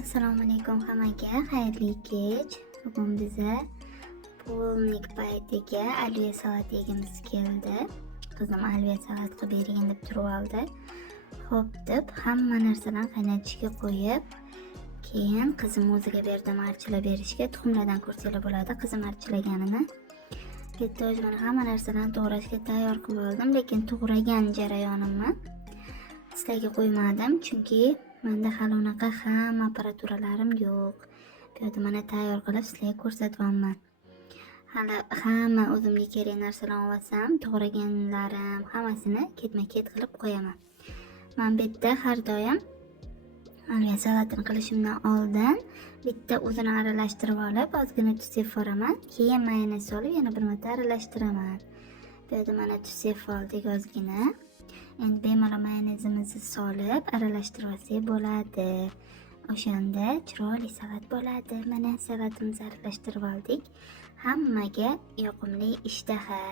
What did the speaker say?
Assalomu alaykum hammaga, xayrli kech. Bugun biza polnik paytiga alviya salat yegimiz keldi. Qizim alviya salat qilib bering deb turib oldi. Xo'p deb hamma narsadan qaynatishga qo'yib, keyin qizim o'ziga berdim archilab berishga. Tuxumlardan ko'rsanglar bo'ladi. Qizim archilaganini bitta o'zi mana hamma narsadan to'g'rashga tayyor qilib oldim, lekin to'g'ragan jarayonimni sizlarga qo'ymadim, chunki menda hali unaqa hamma apparaturalarim yo'q. Bu yerda mana tayyor qilib sizlarga ko'rsatyapman. Hali hamma o'zimga kerak narsalarni olsam, to'g'raganlarim hammasini ketma-ket qilib qo'yaman. Men bu yerda har doim alviya salatini qilishimdan oldin bitta o'zini aralashtirib olib, ozgina tuz sepib yuboraman, keyin mayonez solib yana bir marta aralashtiraman. Bu yerda mana tuz sepib oldik ozgina. Endi bemalol mayonezimizni solib aralashtirib olsak bo'ladi. O'shanda chiroyli salat bo'ladi. Mana salatimizni aralashtirib oldik. Hammaga yoqimli ishtaha.